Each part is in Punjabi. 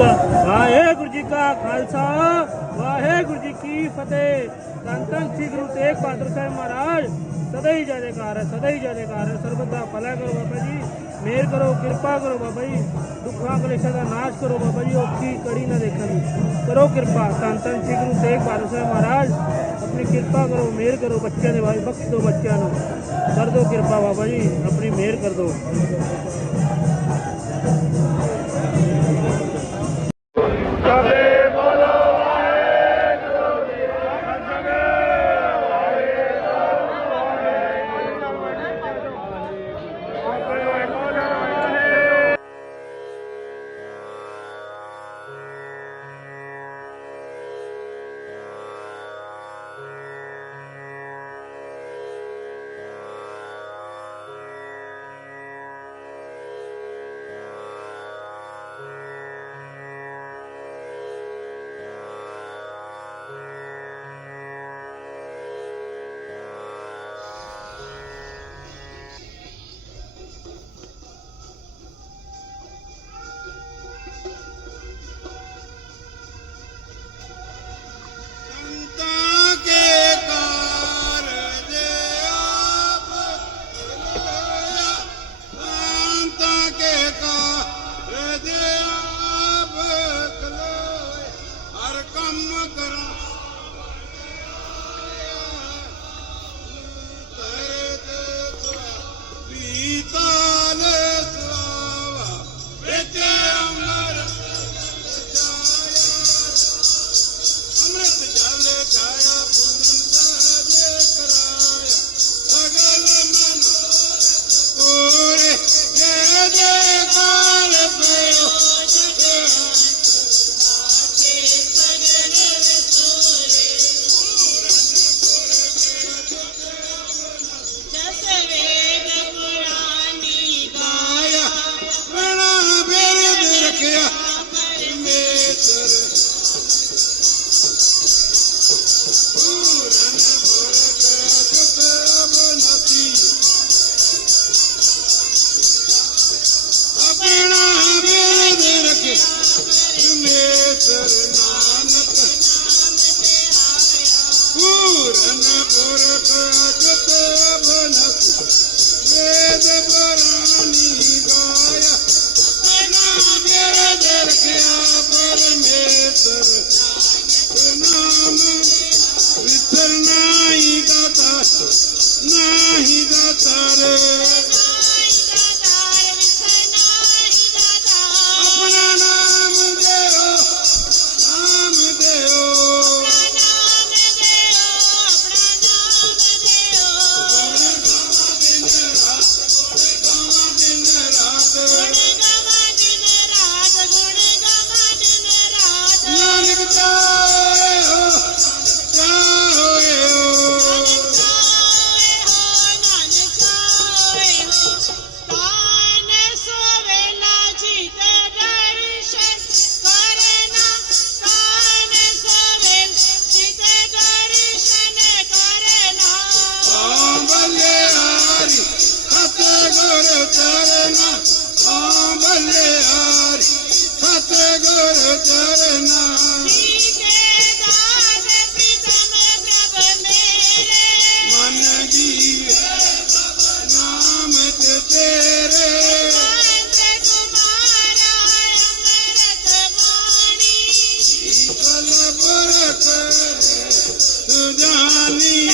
ਵਾਹਿਗੁਰੂ ਜੀ ਕਾ ਖਾਲਸਾ, ਵਾਹਿਗੁਰੂ ਜੀ ਕੀ ਫਤਿਹ। ਧੰਨ ਧੰਨ ਸ੍ਰੀ ਗੁਰੂ ਤੇਗ ਬਹਾਦਰ ਸਾਹਿਬ ਮਹਾਰਾਜ। ਸਦਾ ਹੀ ਜੈ ਜੈਕਾਰ ਹੈ, ਸਦਾ ਹੀ ਜੈ ਜੈਕਾਰ ਹੈ। ਸਰਬਤ ਦਾ ਭਲਾ ਕਰੋ ਬਾਬਾ ਜੀ, ਮਿਹਰ ਕਰੋ, ਕਿਰਪਾ ਕਰੋ ਬਾਬਾ ਜੀ। ਦੁੱਖਾਂ ਕਲੇਸ਼ਾਂ ਦਾ ਨਾਸ਼ ਕਰੋ ਬਾਬਾ ਜੀ, ਔਖੀ ਕੜੀ ਨਾ ਦੇਖਣ। ਕਰੋ ਕਿਰਪਾ। ਤਨ ਧੰਨ ਸ੍ਰੀ ਗੁਰੂ ਤੇਗ ਬਹਾਦਰ ਸਾਹਿਬ ਮਹਾਰਾਜ। ਆਪਣੀ ਕਿਰਪਾ ਕਰੋ, ਮਿਹਰ ਕਰੋ ਬੱਚਿਆਂ ਦੇ ਵਾਈ ਬਖਸ਼ ਦਿਓ ਬੱਚਿਆਂ ਨੂੰ। ਕਰ ਦਿਓ ਕਿਰਪਾ ਬਾਬਾ ਜੀ, ਆਪਣੀ ਮਿਹਰ ਕਰ ਦਿਓ। ਪਰਮੇਸ਼ਰ ਨਾਮ ਵਿਤਰ ਨਾਹੀ ਦਾਤਾ ਨਾਹੀ জানি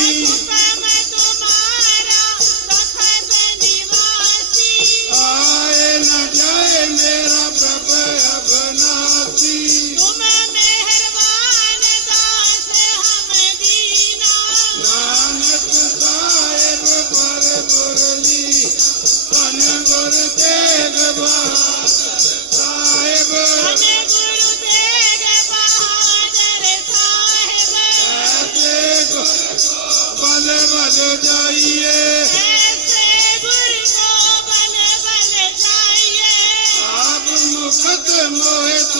मुखद मोहित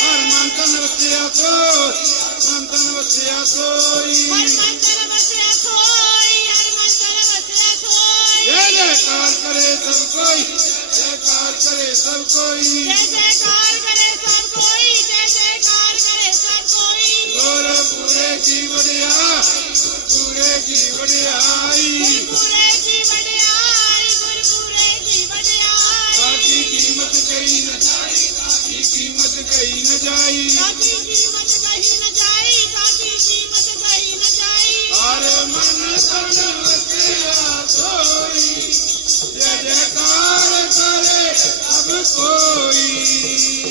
हरमांतिया वखिया सोरी जय जयकार करे सब कोई जयकार करे सब कोई जय जयकार करे सब कोई जय जयकार करे सब कोई गोरखपुरे की बढ़िया पूरे की बढ़ियाई पूरे की बढ़ियाई पूरे की बढ़ियाई बाकी कीमत कहीं न जाए बाकी कीमत कहीं न जाए बाकी कीमत कहीं न जाए बाकी कीमत कहीं न जाए अरे मन तन वते आ जयकार करे अब कोई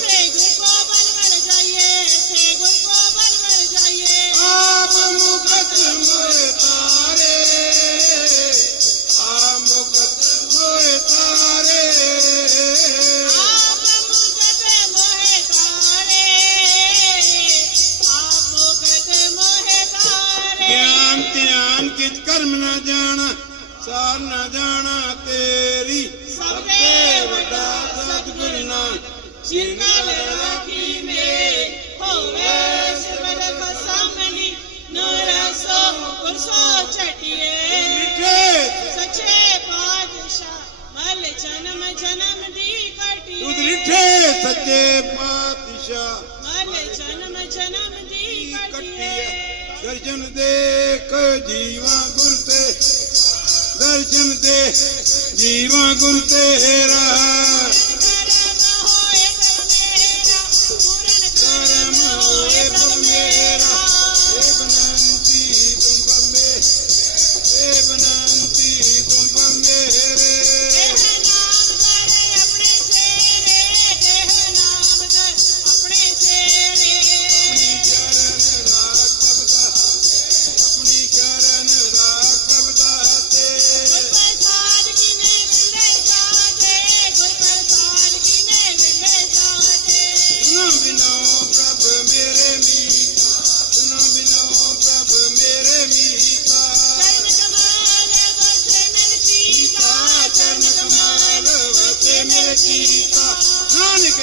ਕਿਛ ਕਰਮ ਨਾ ਜਾਣਾ ਸਾਰ ਨਾ ਜਾਣਾ ਤੇਰੀ। ਸਭ ਤੇ ਵੱਡਾ ਸਤਿਗੁਰ ਨਾਮ। ਚਿਰਨਾ ਲੈ ਰਾਖੀ ਮੇ ਹੋਵੇ ਸਿਮਰ ਮਸਾਮਨੀ ਨੂਰਾ ਸੋ ਹੁਕਮ ਸੋ ਛਟਿਏ। ਮਿੱਠੇ। ਸੱਚੇ ਪਾਤਸ਼ਾਹ ਮਲ ਜਨਮ ਜਨਮ ਦੀ ਕਟਿਏ ਤੂੰ ਮਿੱਠੇ ਸੱਚੇ ਪਾਤਸ਼ਾਹ। ਮਲ ਜਨਮ ਜਨਮ ਦੀ ਕਟਿਏ ਦਰਸ਼ਨ ਦੇਖ ਜੀਵਾ ਗੁਰ ਤੇ। ਦਰਸ਼ਨ ਦੇ ਜੀਵਾ ਗੁਰ ਤੇਰਾ जीता नानक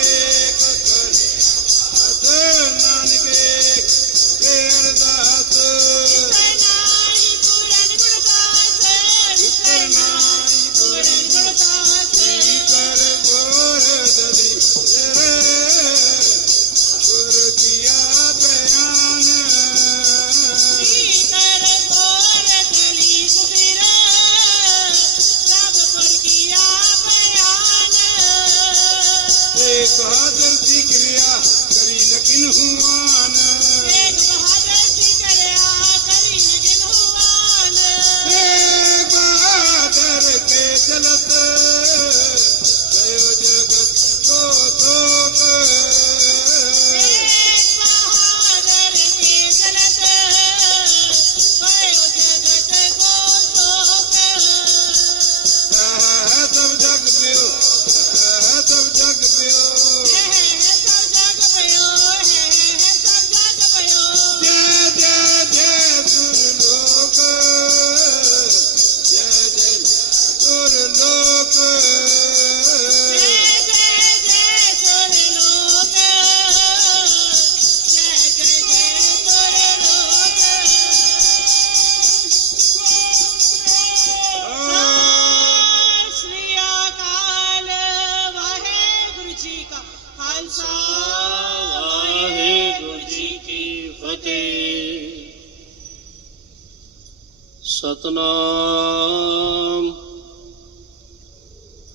ਸਤਨਾਮ।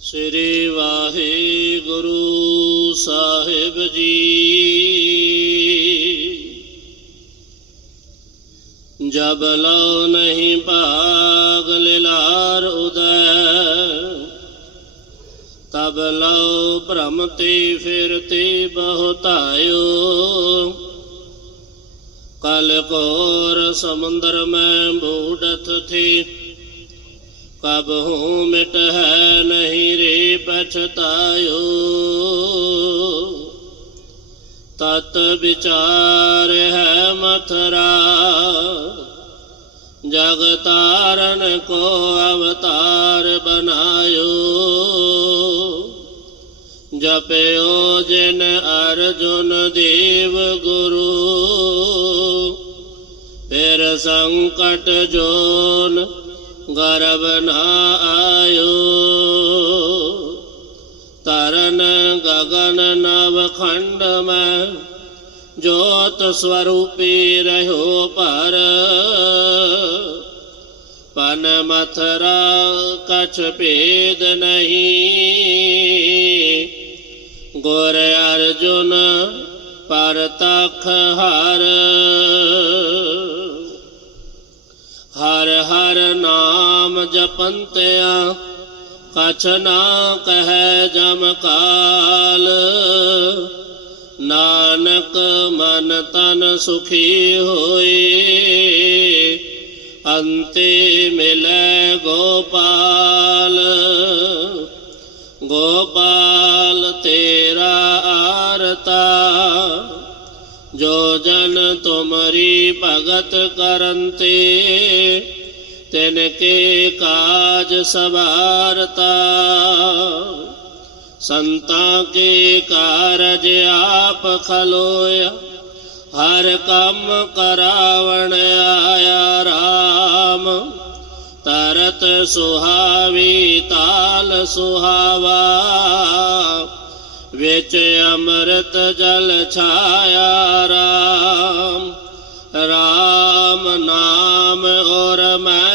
ਸ੍ਰੀ ਵਾਹਿਗੁਰੂ ਸਾਹਿਬ ਜੀ। ਜਬ ਲਉ ਨਹੀਂ ਭਾਗ ਲਿਲਾਰ ਉਦੈ, ਤਬ ਲਉ ਭ੍ਰਮ ਤੇ ਫਿਰ ਤੇ ਬਹੁਤਾਇਓ। ਕਲ ਕੋਰ ਸਮੁੰਦਰ ਮੈਂ ਬੂਡਤ ਥੀ। ਕਬ ਹੂੰ ਮਿਟ ਹੈ ਨਹੀਂ ਰੇ ਪਛਤਾਇਓ। ਤਤ ਵਿਚਾਰ ਹੈ ਮਥਰਾ। ਜਗ ਤਾਰਨ ਕੋ ਅਵਤਾਰ ਬਨਾਇਓ। ਜਪਿਓ ਜਿਨ ਅਰਜੁਨ ਦੇਵ ਗੁਰੂ। ਸੰਕਟ ਜੋਨ ਗਰਬ ਨਾ ਆਇਓ। ਤਰਨ ਗਗਨ ਨਵ ਖੰਡ ਮੈਂ ਜੋਤ ਸਵਰੂਪੀ ਰਹਿਓ ਪਰ ਪਨ ਮਥਰਾ ਕਛ ਭੇਦ ਨਹੀਂ। ਗੁਰ ਅਰਜੁਨ ਪਰ ਤਖ ਹਰ। ਹਰ ਨਾਮ ਜਪੰਤਿਆ, ਕਛ ਨਾ ਕਹੈ ਜਮ ਕਾਲ। ਨਾਨਕ ਮਨ ਤਨ ਸੁਖੀ ਹੋਏ, ਅੰਤੇ ਮਿਲੈ ਗੋਪਾਲ। ਗੋਪਾਲ ਤੇਰਾ ਆਰਤਾ, ਜੋ ਜਨ ਤੁਮਰੀ ਭਗਤ ਕਰੰਤੇ ਤਿਨ ਕੇ ਕਾਜ ਸਵਾਰਤਾ, ਸੰਤਾਂ ਕੇ ਕਾਰਜ ਆਪ ਖਲੋਇਆ, ਹਰ ਕੰਮ ਕਰਾਵਣ ਆਇਆ RAM ਤਰਤ ਸੁਹਾਵੀ ਤਾਲ ਸੁਹਾਵਾ, ਵਿੱਚ ਅੰਮ੍ਰਿਤ ਜਲ ਛਾਇਆ ਰਾਮ। ਰਾਮ ਨਾਮ ਔਰ ਮੈਂ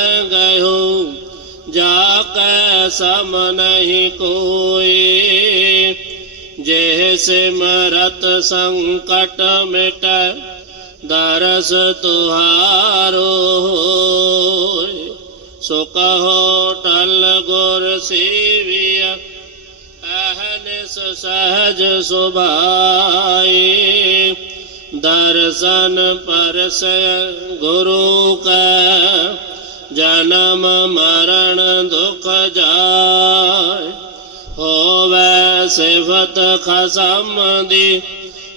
ਜਾ ਕੈ ਸਮ ਨਹੀਂ ਕੋਈ ਜੇ ਸਿਮਰਤ ਸੰਕਟ ਮਿਟ ਦਰਸ ਤੁਹਾਰੋ ਹੋਇ ਸੋ ਕਹੋ ਟਲ ਗੁਰ ਸੇਵਿਆ ਅਹਨਿਸ ਸਹਜ ਸੁਭਾਈ ਦਰਸ਼ਨ ਪਰਸ ਗੁਰੂ ਕੈ ਜਨਮ ਮਰਨ ਦੁਖ ਜਾਏ। ਹੋਵੇ ਸਿਫਤ ਖਸਮ ਦੀ,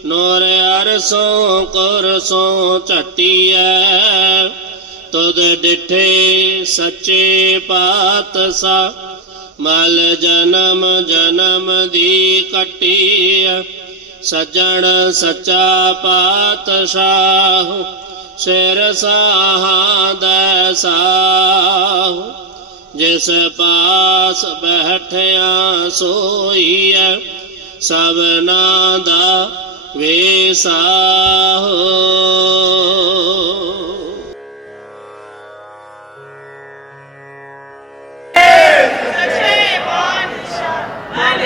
ਨੂਰ ਅਰਸੋਂ ਕੁਰਸੋਂ ਝਟੀਐ। ਤੁਧ ਡਿਠੇ ਸੱਚੇ ਪਾਤਸ਼ਾਹ, ਮਲ ਜਨਮ ਜਨਮ ਦੀ ਕਟੀਐ। ਸਜਣ ਸੱਚਾ ਪਾਤਸ਼ਾਹ ਸਿਰ ਸਾਹਾਂ ਸਾਹੁ ਜਿਸ ਪਾਸ ਬੈਠਿਆ ਸੋਈਐ ਸਭਨਾ ਦਾ ਵੇਸਾਹੋ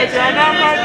ਜਨਮ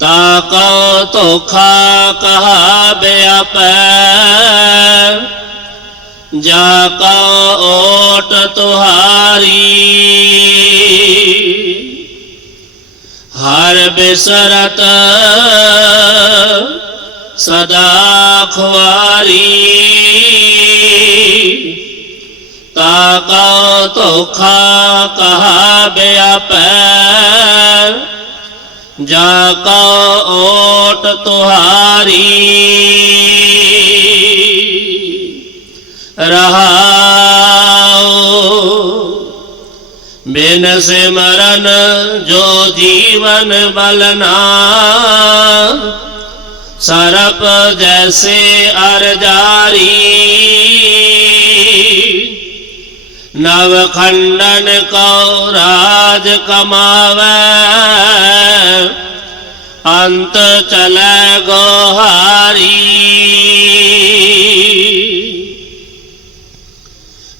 ਤਾ ਕਉ ਧੋਖਾ ਕਹਾ ਬਿਆਪੈ ਜਾ ਕਉ ਓਟ ਤੁਹਾਰੀ। ਹਰ ਬਿਸਰਤ ਸਦਾ ਖੁਆਰੀ। ਤਾ ਕਉ ਧੋਖਾ ਕਹਾ ਬਿਆਪੈ ਜਾ ਕਉ ਓਟ ਤੁਹਾਰੀ ਰਹਾਉ ਬਿਨ ਸਿਮਰਨ ਜੋ ਜੀਵਨ ਬਲਨਾ ਸਰਪ ਜੈਸੇ ਅਰ ਜਾਰੀ ਨਵ ਖੰਡਨ ਕੋ ਰਾਜ ਕਮਾਵੇ ਅੰਤ ਚਲੇ ਗੋਹਾਰੀ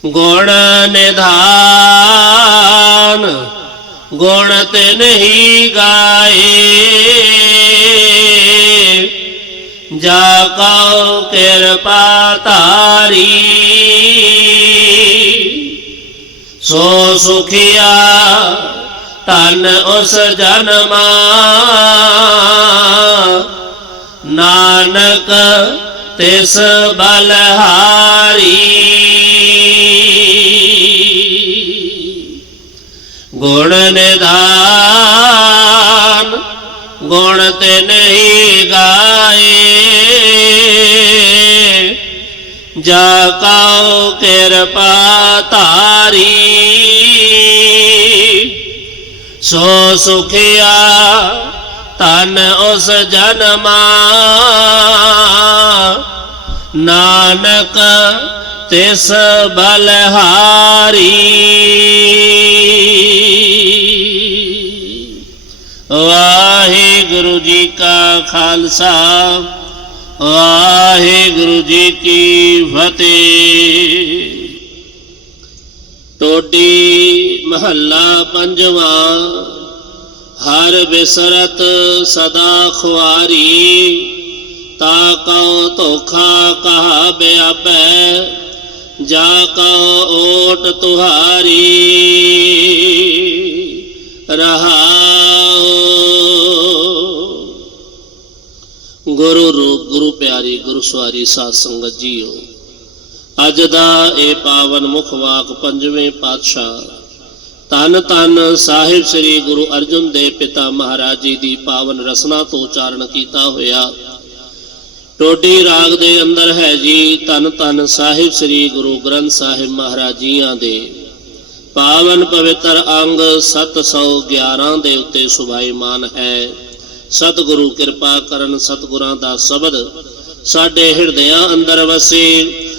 ਗੁਣ ਨਿਧਾਨ ਗੁਣ ਤੇ ਨਹੀਂ ਗਾਏ ਜਾ ਕਉ ਕਿਰਪਾ ਤਾਰੀ ਸੋ ਸੁਖਿਆ ਤਨ ਉਸ ਜਨਮਾ। ਨਾਨਕ ਤਿਸ ਬਲਹਾਰੀ। ਗੁਣ ਨਿਧਾਨ, ਗੁਣ ਤੇ ਨਹੀਂ ਗਾਏ। ਜਾ ਕਉ ਕਿਰਪਾ ਤਾਰੀ ਸੋ ਸੁਖਿਆ ਤਨ ਉਸ ਜਨਮਾ ਨਾਨਕ ਤਿਸ ਬਲਹਾਰੀ ਵਾਹਿਗੁਰੂ ਜੀ ਕਾ ਖਾਲਸਾ ਵਾਹਿਗੁਰੂ ਜੀ ਕੀ ਫਤਿਹ ਟੋਡੀ ਮਹੱਲਾ ਪੰਜਵਾਂ, ਹਰ ਬਿਸਰਤ ਸਦਾ ਖੁਆਰੀ, ਤਾ ਕਉ ਧੋਖਾ ਕਹਾ ਬਿਆਪੈ, ਜਾ ਕਉ ਓਟ ਤੁਹਾਰੀ। ਰਹਾਉ। ਗੁਰੂ ਰੂਪ, ਗੁਰੂ ਪਿਆਰੀ, ਗੁਰੂ ਸਵਾਰੀ, ਸਾਧ ਸੰਗਤ ਜੀਓ। ਅੱਜ ਦਾ ਇਹ ਪਾਵਨ ਮੁਖ ਵਾਕ ਪੰਜਵੇਂ ਪਾਤਸ਼ਾਹ। ਤਨ ਤਨ ਸਾਹਿਬ ਸ੍ਰੀ ਗੁਰੂ ਅਰਜਨ ਦੇਵ ਪਿਤਾ ਮਹਾਰਾਜ ਜੀ ਦੀ ਪਾਵਨ ਰਸਨਾ ਤੋਂ ਉਚਾਰਨ ਕੀਤਾ ਹੋਇਆ। ਟੋਡੀ ਰਾਗ ਦੇ ਅੰਦਰ ਹੈ ਜੀ ਤਨ ਤਨ ਸਾਹਿਬ ਸ੍ਰੀ ਗੁਰੂ ਗ੍ਰੰਥ ਸਾਹਿਬ ਮਹਾਰਾਜ ਜੀਆਂ ਦੇ। ਪਾਵਨ ਪਵਿੱਤਰ ਅੰਗ 711 ਦੇ ਉੱਤੇ ਸੁਭਾਈਮਾਨ ਹੈ। ਸਤਿਗੁਰੂ ਕਿਰਪਾ ਕਰਨ ਸਤਿਗੁਰਾਂ ਦਾ ਸ਼ਬਦ ਸਾਡੇ ਹਿਰਦਿਆਂ ਅੰਦਰ ਵਸੇ।